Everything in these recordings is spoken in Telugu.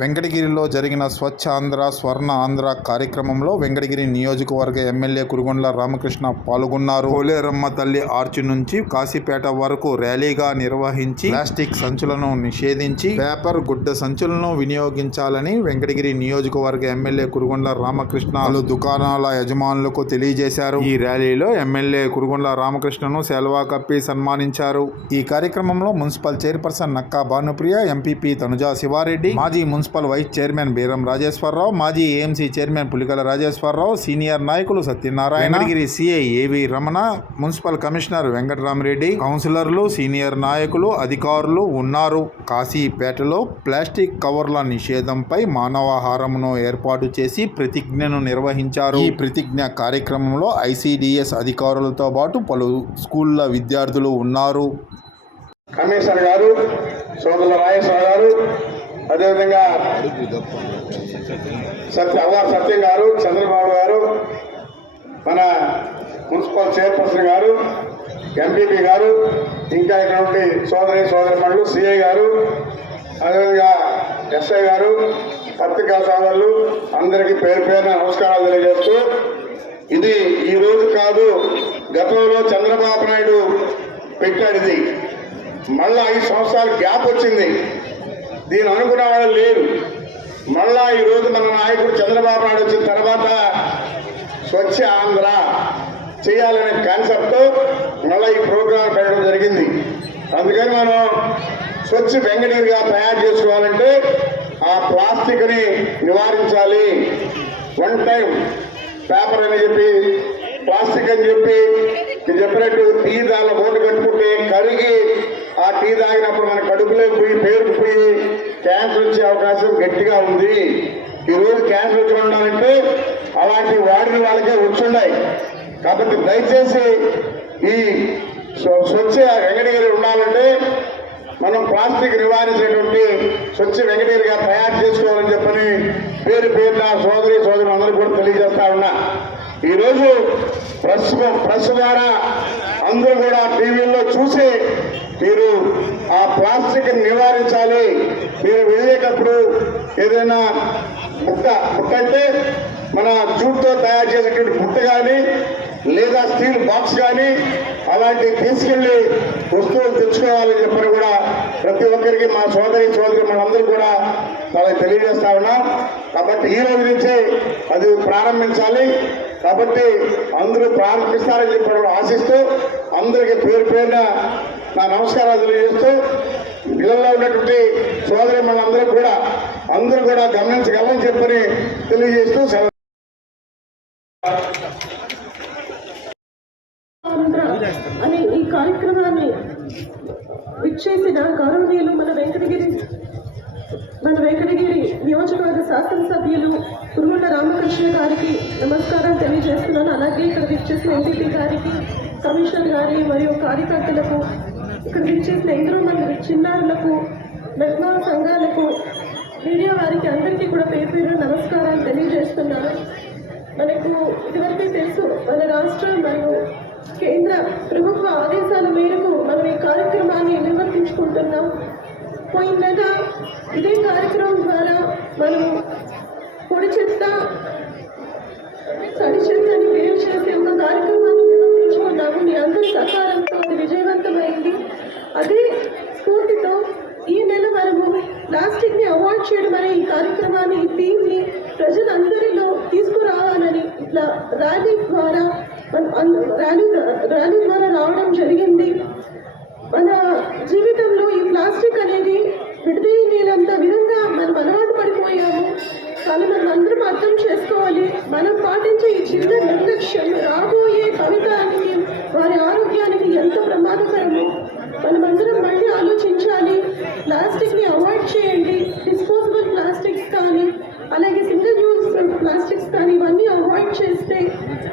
వెంకటగిరిలో జరిగిన స్వచ్ఛ ఆంధ్ర స్వర్ణ ఆంధ్ర కార్యక్రమంలో వెంకటగిరి నియోజకవర్గ ఎమ్మెల్యే కురుగొండ్ల రామకృష్ణ పాల్గొన్నారు. పోలేరమ్మ తల్లి ఆర్చి నుంచి కాశీపేట వరకు ర్యాలీగా నిర్వహించి ప్లాస్టిక్ సంచులను నిషేధించి పేపర్ గుడ్డ సంచులను వినియోగించాలని వెంకటగిరి నియోజకవర్గ ఎమ్మెల్యే కురుగొండ్ల రామకృష్ణ పలు దుకాణాల యజమానులకు తెలియజేశారు. ఈ ర్యాలీలో ఎమ్మెల్యే కురుగొండ్ల రామకృష్ణను సెల్వా కప్పి సన్మానించారు. ఈ కార్యక్రమంలో municipal chairperson Nakka Bhanupriya MPP Tanuja Siva Reddy మాజీ municipal vice chairman Beeram Rajeswara Rao మాజీ AMC chairman Pulikala Rajeswara Rao senior నాయకులు సత్యనారాయణ వెంకటగిరి సిఐ ఏవి రమణ మున్సిపల్ కమిషనర్ వెంకటరామరెడ్డి కౌన్సిలర్లు సీనియర్ నాయకులు అధికారులు ఉన్నారు. కాశీపేటలో ప్లాస్టిక్ కవర్ల నిషేధంపై మానవాహారమును ఏర్పాటు చేసి ప్రతిజ్ఞను నిర్వహించారు. ఈ ప్రతిజ్ఞ కార్యక్రమంలో ఐసిడిఎస్ అధికారులతో పాటు పలు స్కూళ్ళ విద్యార్థులు ఉన్నారు. కమిషనర్ గారు సోదరుల రాజేశ్వర గారు అదేవిధంగా సత్య అవ్వ సత్యం గారు చంద్రబాబు గారు మన మున్సిపల్ చైర్పర్సన్ గారు ఎంపీపీ గారు ఇంకా ఇక్కడ ఉండి సోదరి సోదరి మండలు సిఐ గారు అదేవిధంగా ఎస్ఐ గారు పత్రికా సోదరులు అందరికీ పేరు పేరున నమస్కారాలు తెలియజేస్తూ ఇది ఈ రోజు కాదు గతంలో చంద్రబాబు నాయుడు పెట్టాడు ఇది. మళ్ళా ఐదు సంవత్సరాలు గ్యాప్ వచ్చింది. దీని అనుకున్న వాళ్ళు లేరు. మళ్ళా ఈరోజు మన నాయకుడు చంద్రబాబు నాయుడు వచ్చిన తర్వాత స్వచ్ఛ ఆంధ్ర చేయాలనే కాన్సెప్ట్ మళ్ళీ ఈ ప్రోగ్రాం పెట్టడం జరిగింది. అందుకని మనం స్వచ్ఛ వెంకటగిరిగా తయారు చేసుకోవాలంటే ఆ ప్లాస్టిక్ని నివారించాలి. వన్ టైం పేపర్ అని చెప్పి ప్లాస్టిక్ అని చెప్పి చెప్పినట్టు టీ దానిలో మూట కట్టుకుంటే కరిగి ఆ టీ తాగినప్పుడు మన కడుపులోకి పోయి పేరుకుపోయి క్యాన్సర్ వచ్చే అవకాశం గట్టిగా ఉంది. ఈరోజు క్యాన్సర్ వచ్చి ఉండాలంటే అలాంటి వాడిన వాళ్ళకే వచ్చున్నాయి కాబట్టి దయచేసి ఈ స్వచ్ఛ వెంకటగిరి ఉండాలంటే మనం ప్లాస్టిక్ నివారించేటువంటి స్వచ్ఛ వెంకటగిరిగా తయారు చేసుకోవాలని చెప్పని పేరు పేరున సోదరి సోదరులు అందరూ కూడా తెలియజేస్తా ఉన్నా. ఈరోజు ప్రెస్ ప్రెస్ ద్వారా అందరూ కూడా టీవీల్లో చూసి మీరు ఆ ప్లాస్టిక్ నివారించాలి. మీరు వెళ్ళేటప్పుడు ఏదైనా బుట్ట బుట్ట అంటే మన జూట్తో తయారు చేసేటువంటి బుట్ట కానీ లేదా స్టీల్ బాక్స్ కానీ అలాంటివి తీసుకెళ్ళి వస్తువులు తెచ్చుకోవాలని చెప్పని కూడా ప్రతి ఒక్కరికి మా సోదరి సోదరి మనందరూ కూడా వాళ్ళకి తెలియజేస్తా ఉన్నాం. కాబట్టి ఈ రోజు నుంచే అది ప్రారంభించాలి. కాబట్టి అందరూ ప్రారంభిస్తారని చెప్పి ఆశిస్తూ అందరికీ పేరు పేరున నా నమస్కారాలు తెలియజేస్తూ ఇళ్ళలో ఉన్నటువంటి సోదరి మనందరూ కూడా అందరూ కూడా గమనించగలని చెప్పని తెలియజేస్తూ అనే ఈ కార్యక్రమాన్ని విచ్చేసిన గౌరవనీయులు మన వెంకటగిరి మన వెంకటగిరి నియోజకవర్గ శాసనసభ్యులు కురుమల రామకృష్ణ గారికి నమస్కారం తెలియజేస్తున్నాను. అలాగే ఇక్కడ విచ్చేసిన ఎంపీపీ గారికి కమిషనర్ గారి మరియు కార్యకర్తలకు ఇక్కడ విచ్చేసిన ఎందరో మంది చిన్నారులకు మహిళా సంఘాలకు మీడియా వారికి అందరికీ కూడా పేరు పేరు నమస్కారాలు తెలియజేస్తున్నాను. మనకు ఇదివరకే తెలుసు మన రాష్ట్రం మరియు కేంద్ర ప్రభుత్వ ఆదేశాల మేరకు మనం ఈ కార్యక్రమాన్ని నిర్వర్తించుకుంటున్నాం. పోయిన నెల ఇదే కార్యక్రమం ద్వారా మనం పొడి చెత్త తడి చెత్తని వేరు చేసే ఒక కార్యక్రమం నిర్వహించుకున్నాము మీ అందరి సహకారంతో అది విజయవంతమైంది. అదే స్ఫూర్తితో ఈ నెల మనము ప్లాస్టిక్ని అవాయిడ్ చేయడం అనే ఈ కార్యక్రమాన్ని ఈ థీమ్ని ప్రజలందరిలో తీసుకురావాలని ఇట్లా ర్యాలీ ద్వారా ర్యాలీ ర్యాలీ ద్వారా రావడం జరిగింది.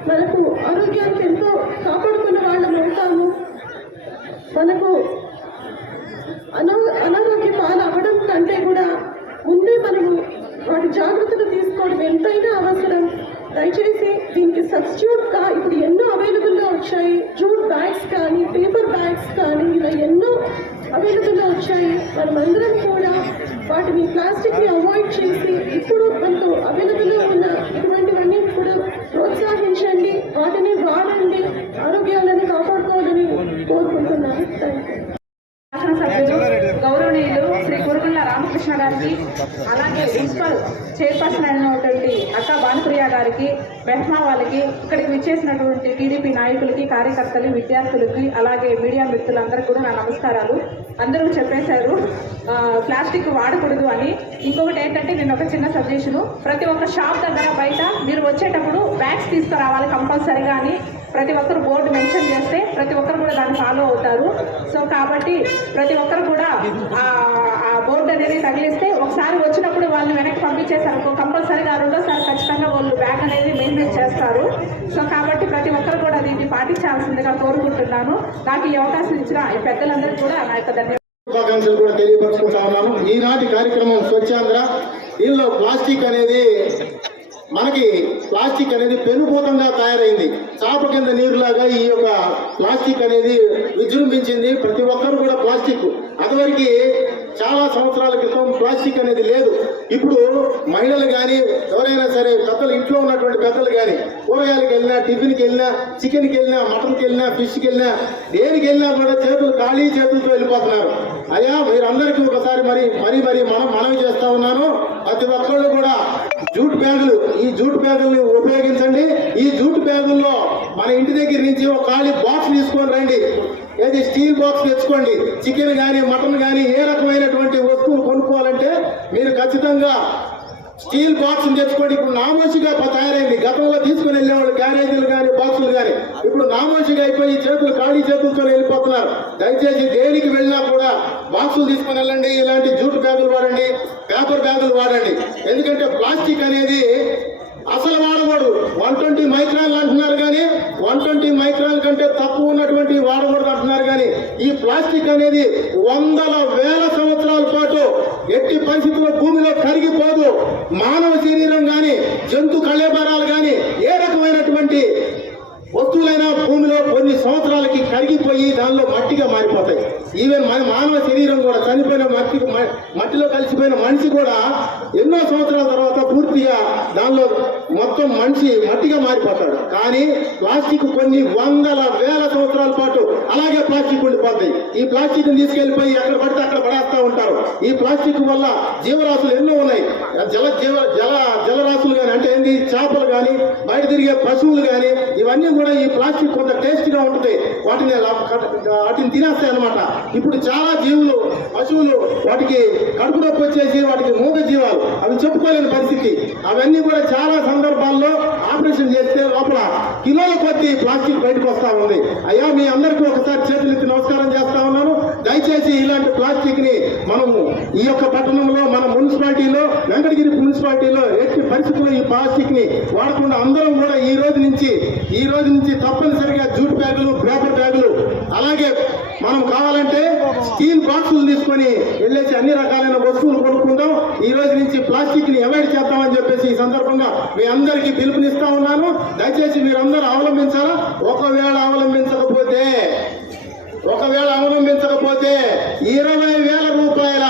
మనకు ఆరోగ్యానికి ఎంతో కాపాడుకున్న వాళ్ళం అవుతాము మనకు అనా అనారోగ్య పాలు అవ్వడం కంటే కూడా ముందే మనము వాటి జాగ్రత్తలు తీసుకోవడం ఎంతైనా అవసరం దయచేసి దీనికి సబ్స్టిట్యూట్గా ఇప్పుడు ఎన్నో అవైలబుల్గా వచ్చాయి జూట్ బ్యాగ్స్ కానీ పేపర్ బ్యాగ్స్ కానీ ఇలా ఎన్నో అవైలబుల్గా వచ్చాయి మనమందరం కూడా వాటిని ప్లాస్టిక్ని అవాయిడ్ చేసి ఇప్పుడు మనకు అవైలబుల్గా ఉన్న ఇటువంటివన్నీ కూడా ప్రోత్సహించండి వాటిని వాడండి ఆరోగ్యాలను కాపాడుకోవాలని కోరుకుంటున్నాను థ్యాంక్ యూ శాసనసభ్యులు గౌరవనీయులు శ్రీ కురుగుల రామకృష్ణ గారికి అలాగే మున్సిపల్ చైర్పర్సన్ అయినటువంటి అక్క భానుప్రియ గారికి మెహ్మా వాళ్ళకి ఇక్కడికి విచ్చేసినటువంటి టీడీపీ నాయకులకి కార్యకర్తలు విద్యార్థులకి అలాగే మీడియా మిత్రులందరికీ కూడా నా నమస్కారాలు. అందరూ చెప్పేశారు ప్లాస్టిక్ వాడకూడదు అని. ఇంకొకటి ఏంటంటే నేను ఒక చిన్న సజెషను. ప్రతి ఒక్క షాప్ దగ్గర బయట మీరు వచ్చేటప్పుడు బ్యాగ్స్ తీసుకురావాలి కంపల్సరీగా అని ప్రతి ఒక్కరు బోర్డు మెన్షన్ చేస్తే ప్రతి ఒక్కరు కూడా దాన్ని ఫాలో అవుతారు. సో కాబట్టి ప్రతి ఒక్కరు కూడా ఆ అనేది తగిలిస్తే ఒకసారి వచ్చినప్పుడు వాళ్ళని వెనక్కి పంపించేసారు కంపల్సరీగా రెండోసారి ఖచ్చితంగా వాళ్ళు బ్యాగ్ అనేది మెయింటైన్ చేస్తారు. సో కాబట్టి ప్రతి ఒక్కరు కూడా దీన్ని పాటించాల్సిందిగా కోరుకుంటున్నాను. నాకు ఈ అవకాశం ఇచ్చిన ఈ పెద్దలందరికీ కూడా నా యొక్క ధన్యవాదాలు. శుభాకాంక్షలు కూడా తెలియపరచుకుంటా ఉన్నాను ఈనాటి కార్యక్రమం స్వచ్ఛాంధ్ర. దీనిలో ప్లాస్టిక్ అనేది మనకి ప్లాస్టిక్ అనేది పెనుభూతంగా తయారైంది. చాప కింద నీరులాగా ఈ యొక్క ప్లాస్టిక్ అనేది విజృంభించింది. ప్రతి ఒక్కరు కూడా ప్లాస్టిక్. అదివరకు చాలా సంవత్సరాల క్రితం ప్లాస్టిక్ అనేది లేదు. ఇప్పుడు మహిళలు కానీ ఎవరైనా సరే పెద్దలు ఇంట్లో ఉన్నటువంటి పెద్దలు కానీ కూరగాయలకు వెళ్ళినా టిఫిన్కి వెళ్ళినా చికెన్కి వెళ్ళినా మటన్కి వెళ్ళినా ఫిష్కి వెళ్ళినా దేనికి వెళ్ళినా కూడా చేతులు ఖాళీ చేతులతో వెళ్ళిపోతున్నారు. అయ్యా మీరందరికీ ఒకసారి మరి మరి మరి మనం మనవి చేస్తా ఉన్నాను. ప్రతి ఒక్కళ్ళు కూడా జూట్ బ్యాగులు ఈ జూట్ బ్యాగుల్ని ఉపయోగించండి. ఈ జూట్ బ్యాగుల్లో మన ఇంటి దగ్గర నుంచి ఒక ఖాళీ బాక్స్ తీసుకొని రండి. ఏది స్టీల్ బాక్స్ తెచ్చుకోండి చికెన్ కానీ మటన్ కానీ ఏ రకమైనటువంటి వస్తువులు కొనుక్కోవాలంటే మీరు ఖచ్చితంగా స్టీల్ బాక్స్ తెచ్చుకోండి. ఇప్పుడు నామోషిగా తయారైంది. గతంలో తీసుకుని వెళ్ళేవాళ్ళు క్యారేజీలు కానీ బాక్సులు కానీ ఇప్పుడు నామోషిగా అయిపోయి చేతులు ఖాళీ చేతులతో వెళ్ళిపోతున్నారు. దయచేసి దేనికి వెళ్ళినా కూడా బాక్సులు తీసుకుని వెళ్ళండి. ఇలాంటి జూట్ బ్యాగులు వాడండి పేపర్ బ్యాగులు వాడండి. ఎందుకంటే ప్లాస్టిక్ అనేది అసలు వాడబడు వన్ ట్వంటీ మైక్రాన్లు అంటున్నారు కానీ వన్ ట్వంటీ మైక్రాన్ కంటే తక్కువ ఉన్నటువంటి వాడకూడదు అంటున్నారు కానీ ఈ ప్లాస్టిక్ అనేది వందల వేల సంవత్సరాల పాటు ఎట్టి పరిస్థితుల్లో భూమిలో కరిగిపోదు. మానవ శరీరం కానీ జంతు కళేబరాలు కానీ ఏ రకమైనటువంటి వస్తువులైనా భూమిలో కొన్ని సంవత్సరాలకి కరిగిపోయి దానిలో మట్టిగా మారిపోతాయి. ఈవెన్ మన మానవ శరీరం కూడా చనిపోయిన మట్టి మ- మట్టిలో కలిసిపోయిన మనిషి కూడా ఎన్నో సంవత్సరాల తర్వాత పూర్తిగా దానిలో మొత్తం మనిషి మట్టిగా మారిపోతాడు. కానీ ప్లాస్టిక్ కొన్ని వందల వేల సంవత్సరాల పాటు అలాగే ప్లాస్టిక్ ఉండిపోతాయి ఈ ప్లాస్టిక్ తీసుకెళ్ళిపోయి ఎక్కడ పడితే అక్కడ పడేస్తూ ఉంటారు. ఈ ప్లాస్టిక్ వల్ల జీవరాశులు ఎన్నో ఉన్నాయి. జల జీవ జల జలరాశులు కానీ అంటే ఏంటి చేపలు కానీ బయట తిరిగే పశువులు కానీ ఇవన్నీ కూడా ఈ ప్లాస్టిక్ కొంత టేస్ట్గా ఉంటుంది. వాటిని వాటిని తినేస్తాయి అనమాట ఇప్పుడు చాలా జీవులు పశువులు వాటికి కడుపు నొప్పి వచ్చేసి వాటికి మూగ జీవాలు. అవి చెప్పుకోలేని పరిస్థితి. అవన్నీ కూడా చాలా సందర్భాల్లో ఆపరేషన్ చేస్తే లోపల కిలోల కొద్ది ప్లాస్టిక్ బయటకు వస్తా ఉంది. అయ్యా మీ అందరికీ ఒకసారి చేతులెత్తి నమస్కారం చేస్తా ఉన్నాను. దయచేసి ఇలాంటి ప్లాస్టిక్ని మనము ఈ యొక్క పట్టణంలో మన మున్సిపాలిటీలో వెంకటగిరి మున్సిపాలిటీలో ఎట్టి పరిస్థితుల్లో ఈ ప్లాస్టిక్ని వాడకుండా అందరం కూడా ఈ రోజు నుంచి ఈ రోజు నుంచి తప్పనిసరిగా జూట్ బ్యాగులు పేపర్ బ్యాగులు అలాగే మనం కావాలంటే స్టీల్ బాక్సులు తీసుకొని వెళ్ళేసి అన్ని రకాలైన వస్తువులు కొనుక్కుందాం. ఈ రోజు నుంచి ప్లాస్టిక్ని అవాయిడ్ చేద్దామని చెప్పేసి ఈ సందర్భంగా మీ అందరికీ పిలుపునిస్తా ఉన్నాను. దయచేసి మీరందరూ అవలంబించాలా? ఒకవేళ అవలంబించకపోతే ఒకవేళ అవలంబించకపోతే ఇరవై వేల రూపాయల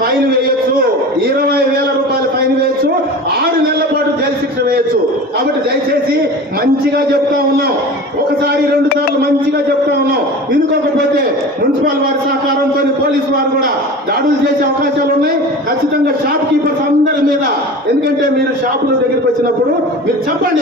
ఫైన్ వేయొచ్చు. ఇరవై వేల రూపాయల ఫైన్ వేయొచ్చు. ఆరు నెలల పాటు జైలు శిక్ష వేయొచ్చు. కాబట్టి దయచేసి మంచిగా చెప్తా ఉన్నాం. ఒకసారి రెండు సార్లు మంచిగా చెప్తా ఉన్నాం. వినుకోకపోతే మున్సిపల్ వారి సహకారంతో పోలీసు వారు కూడా దాడులు చేసే అవకాశాలు ఉన్నాయి. ఖచ్చితంగా షాప్ కీపర్స్ అందరి మీద ఎందుకంటే మీరు షాపుల దగ్గరికి వచ్చినప్పుడు మీరు చెప్పండి.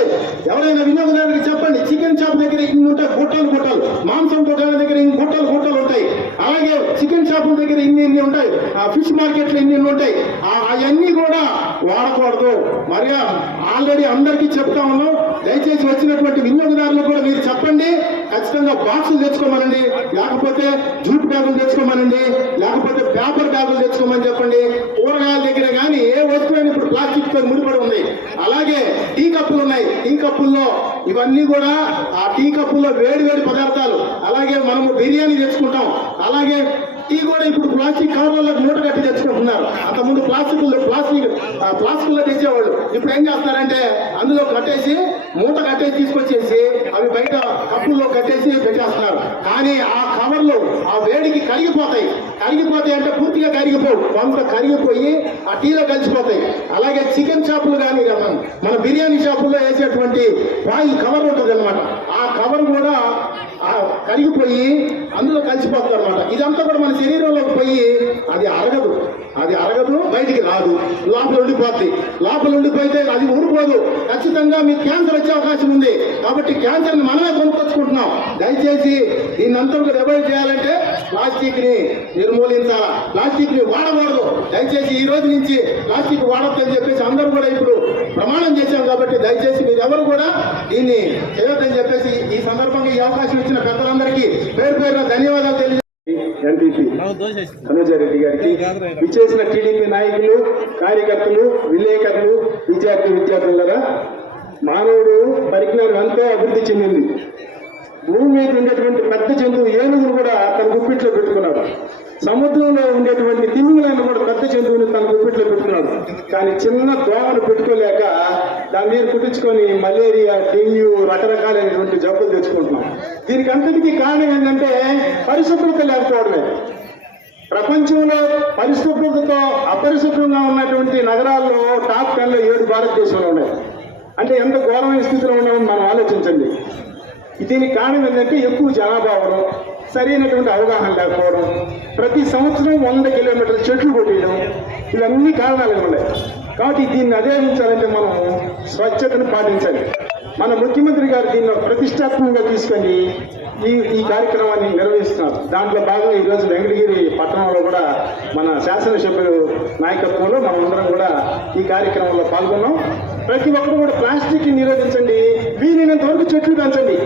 ఎవరైనా వినియోగదారునికి చెప్పండి. చికెన్ షాప్ దగ్గర ఇన్ని ఉంటాయి గుట్టలు గుట్టలు. మాంసం దుకాణాల దగ్గర ఇన్ని గుట్టలు గుట్టలు ఉంటాయి. అలాగే చికెన్ షాపుల దగ్గర ఇన్ని ఇన్ని ఉంటాయి. ఆ ఫిష్ మార్కెట్లు ఇన్ని ఇన్ని ఉంటాయి. ఆ- అవన్నీ కూడా వాడకూడదు. మరి ఆల్రెడీ అందరికీ చెప్తా ఉన్నాం. దయచేసి వచ్చినటువంటి వినియోగదారులకు కూడా ఖచ్చితంగా బాక్సులు తెచ్చుకోమనండి. లేకపోతే జూట్ బ్యాగులు తెచ్చుకోమనండి. లేకపోతే పేపర్ బ్యాగులు తెచ్చుకోమని చెప్పండి. కూరగాయల దగ్గర కానీ ఏ వస్తువు ఇప్పుడు ప్లాస్టిక్తో ముడిపడి ఉంది అలాగే టీ కప్పులు ఉన్నాయి. టీ కప్పుల్లో ఇవన్నీ కూడా ఆ టీ కప్పుల్లో వేడి వేడి పదార్థాలు. అలాగే మనము బిర్యానీ తెచ్చుకుంటాం. అలాగే టీ కూడా ఇప్పుడు ప్లాస్టిక్ కవర్లలో మూట కట్టి తెచ్చుకుంటున్నారు. అంతకుముందు ప్లాస్టిక్ ప్లాస్టిక్ ప్లాస్టిక్లో తెచ్చేవాళ్ళు. ఇప్పుడు ఏం చేస్తారంటే అందులో కట్టేసి మూట కట్టేసి తీసుకొచ్చేసి అవి బయట కప్పుల్లో కట్టేసి పెట్టేస్తున్నారు. కానీ ఆ కవర్లు ఆ వేడికి కరిగిపోతాయి. కరిగిపోతాయి అంటే పూర్తిగా కరిగిపోవు. కొంత కరిగిపోయి ఆ టీలో కలిసిపోతాయి. అలాగే చికెన్ షాపులు కానీ మన బిర్యానీ షాపుల్లో వేసేటువంటి ఆయిల్ కవర్ ఉంటుంది అనమాట ఆ కవర్ కూడా కరిగిపోయి అందులో కలిసిపోతుంది అనమాట ఇదంతా కూడా మన శరీరంలోకి పోయి అది అరగదు. అది అరగదు బయటికి రాదు. లోపల ఉండిపోద్ది. లోపల ఉండిపోతే అది ఊడిపోదు. ఖచ్చితంగా మీకు క్యాన్సర్ వచ్చే అవకాశం ఉంది. కాబట్టి క్యాన్సర్ని మనమే కొనుక్కొచ్చుకుంటున్నాం. దయచేసి దీన్ని అంతా కూడా అవాయిడ్ చేయాలంటే ప్లాస్టిక్ని నిర్మూలించాలా? ప్లాస్టిక్ని వాడకూడదు. దయచేసి ఈ రోజు నుంచి ప్లాస్టిక్ వాడొద్దు చెప్పేసి అందరూ కూడా ఇప్పుడు ప్రమాణం చేశాం కాబట్టి దయచేసి మీరు ఎవరు కూడా దీన్ని చేయొద్దని చెప్పేసి ఈ అవకాశం ఇచ్చిన పెద్దలందరికీ పేరు పేరున ధన్యవాదాలు తెలియ ఎంపీపీ గారికి విచ్చేసిన టీడీపీ నాయకులు కార్యకర్తలు విలేకరులు విద్యార్థి విద్యార్థులరా మానవుడు పరిజ్ఞానం ఎంతో అభివృద్ధి చెందింది. భూమి మీద ఉండేటువంటి పెద్ద జంతువు ఏనుగును కూడా తన గుప్పిట్లో పెట్టుకున్నాడు. సముద్రంలో ఉండేటువంటి తిమింగలను కూడా పెద్ద జంతువుని తన గుప్పిట్లో పెట్టుకున్నాడు. కానీ చిన్న దోమను పెట్టుకోలేక దాని మీద కుట్టించుకొని మలేరియా డెంగ్యూ రకరకాలైనటువంటి జబ్బులు తెచ్చుకుంటున్నాం. దీనికి అంతటికీ కారణం ఏంటంటే పరిశుభ్రత లేకపోవడమే. ప్రపంచంలో పరిశుభ్రతతో అపరిశుభ్రంగా ఉన్నటువంటి నగరాల్లో టాప్ టెన్లో ఏడు భారతదేశంలో ఉన్నాయి. అంటే ఎంత ఘోరమైన స్థితిలో ఉన్నామని మనం ఆలోచించండి. దీనికి కారణం ఏంటంటే ఎక్కువ జనాభా అవడం సరైనటువంటి అవగాహన లేకపోవడం ప్రతి సంవత్సరం వంద కిలోమీటర్ల చెట్లు కొట్టేయడం ఇవన్నీ కారణాలు ఉన్నాయి. కాబట్టి దీన్ని అధిగమించాలంటే మనం స్వచ్ఛతను పాటించాలి. మన ముఖ్యమంత్రి గారు దీన్ని ప్రతిష్టాత్మకంగా తీసుకొని ఈ ఈ కార్యక్రమాన్ని నిర్వహిస్తున్నారు. దాంట్లో భాగంగా ఈరోజు వెంకటగిరి పట్టణంలో కూడా మన శాసనసభ్యులు నాయకత్వంలో మనం అందరం కూడా ఈ కార్యక్రమంలో పాల్గొన్నాం. ప్రతి ఒక్కరు కూడా ప్లాస్టిక్ నిరోధించండి వీలైనంత వరకు చెట్లు పెంచండి.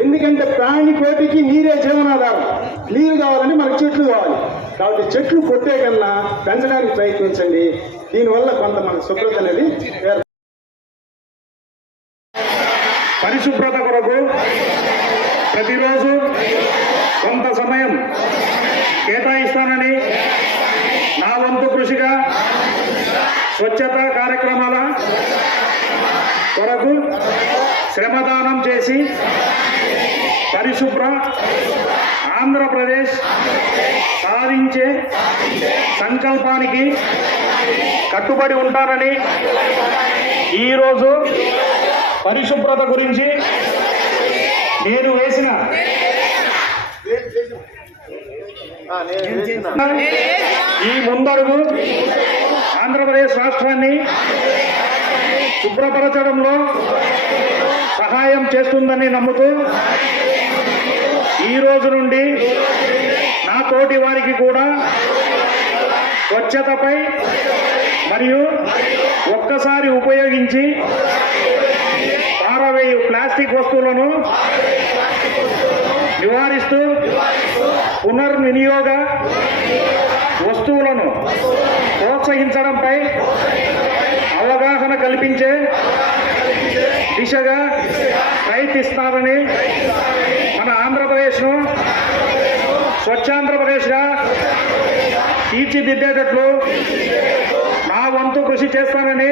ఎందుకంటే ప్రాణి కోటికి నీరే జీవనాధారం. నీరు కావాలంటే మనకు చెట్లు కావాలి. కాబట్టి చెట్లు కొట్టే కన్నా పెంచడానికి ప్రయత్నించండి. దీనివల్ల కొంత మన శుభ్రత అనేది పరిశుభ్రత కొరకు ప్రతిరోజు కొంత సమయం కేటాయిస్తానని నా వంతు కృషిగా స్వచ్ఛత కార్యక్రమాల కొరకు శ్రమదానం చేసి పరిశుభ్ర ఆంధ్రప్రదేశ్ సాధించే సంకల్పానికి కట్టుబడి ఉంటానని ఈరోజు పరిశుభ్రత గురించి నేను వేసిన ఈ ముందడుగు ఆంధ్రప్రదేశ్ రాష్ట్రాన్ని శుభ్రపరచడంలో సహాయం చేస్తుందని నమ్ముతూ ఈ రోజు నుండి నా తోటి వారికి కూడా స్వచ్ఛతపై మరియు ఒక్కసారి ఉపయోగించి పారవేయు ప్లాస్టిక్ వస్తువులను నివారిస్తూ పునర్వినియోగ వస్తువులను ప్రోత్సహించడంపై అవగాహన కల్పించే దిశగా ప్రయత్నిస్తారని మన ఆంధ్రప్రదేశ్ను స్వచ్ఛాంధ్రప్రదేశ్గా తీర్చిదిద్దేటట్లు నా వంతు కృషి చేస్తానని